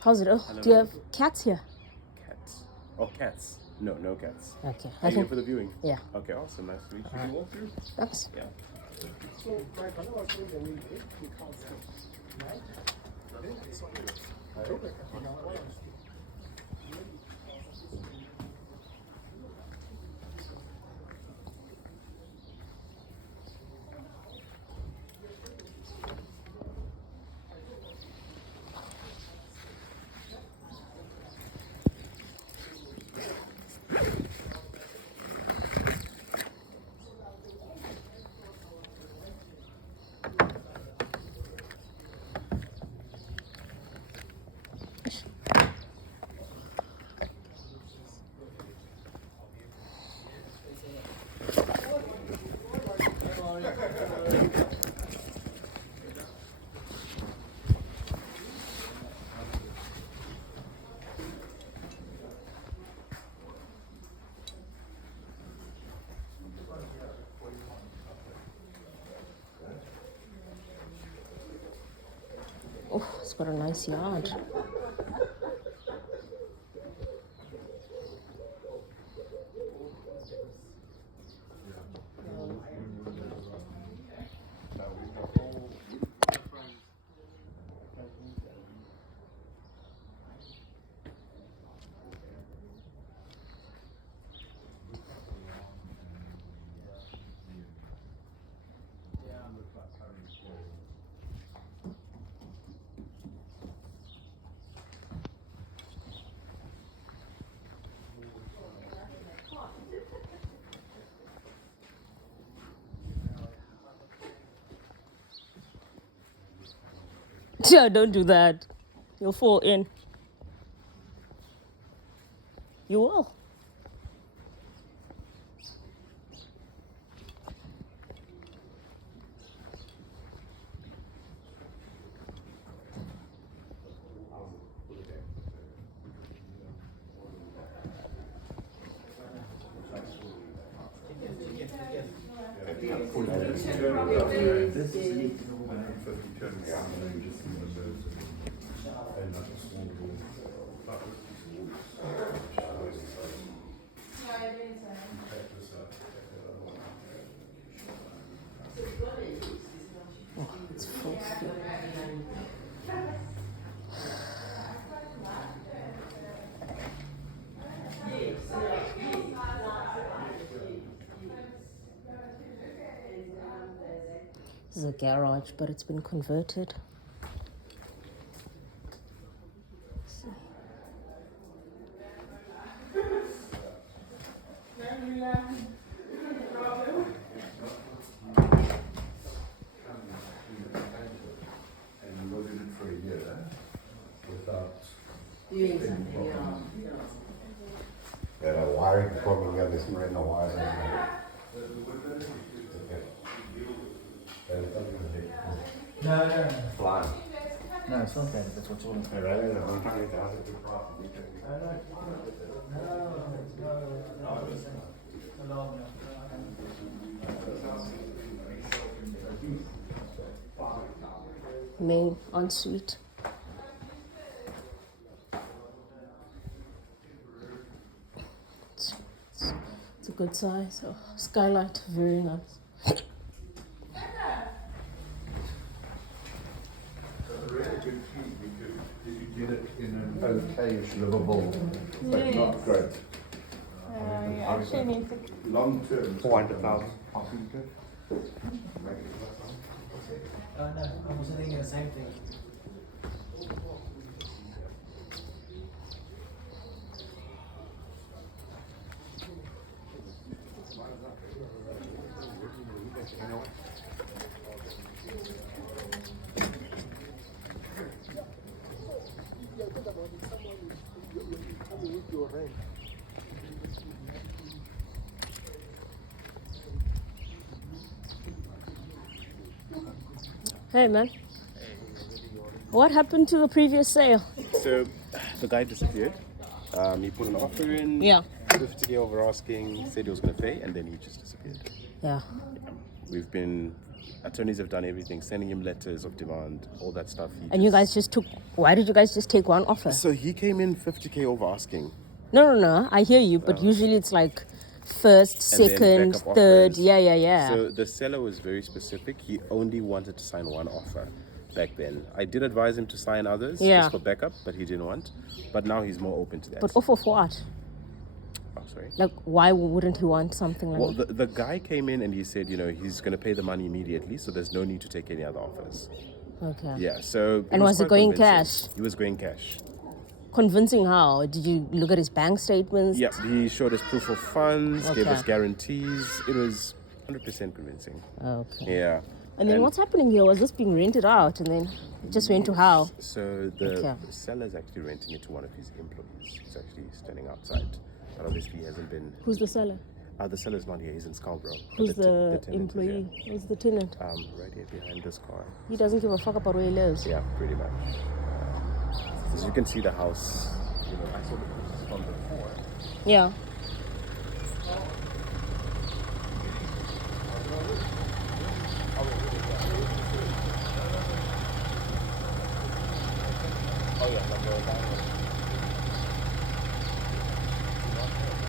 How's it? Oh, do you have cats here? Cats. Oh, cats. No, no cats. Okay. Are you here for the viewing? Yeah. Okay, awesome. Nice to meet you. Can you walk through? Thanks. Yeah. Oh, it's got a nice yard. Yeah, don't do that. You'll fall in. You will. Oh, it's full. This is a garage, but it's been converted. Yeah, the wiring equipment, we got this right in the wires. No. Flying. No, it's not that. That's what's all in Yeah, right, 100,000 to profit. Main ensuite. It's a good size. Oh, skylight, very nice. Really good key because you get it in an okayish livable, but not great. You actually need to. Long term. 400,000. no, I was thinking the same thing. Hey, man. What happened to the previous sale? So the guy disappeared. He put an offer in. Yeah. 50K over asking, said he was going to pay, and then he just disappeared. Yeah. We've been Attorneys have done everything, sending him letters of demand, all that stuff. And you guys just took... Why did you guys just take one offer? So he came in 50K over asking. No. I hear you, but usually it's like first, And then second, backup third. offers. Yeah. So the seller was very specific. He only wanted to sign one offer back then. I did advise him to sign others just for backup, but he didn't want. But now he's more open to that. But offer for what? Oh, sorry. Like, why wouldn't he want something like Well, that? the guy came in and he said, he's going to pay the money immediately, so there's no need to take any other offers. Okay. Yeah, so... And was it quite going convincing. cash? He was going cash. Convincing how? Did you look at his bank statements? Yeah, he showed us proof of funds, gave Okay. us guarantees. It was 100% convincing. Okay. Yeah. And then what's happening here? Was this being rented out and then it just went to how? So the Okay. seller's actually renting it to one of his employees. He's actually standing outside. But obviously he hasn't been... Who's the seller? The seller's not here, he's in Scarborough. Who's But the tenant is employee? here. Who's the tenant? Right here behind this car. He doesn't give a fuck about where he lives. Yeah, pretty much. As you can see the house, I saw the pictures from before. Yeah.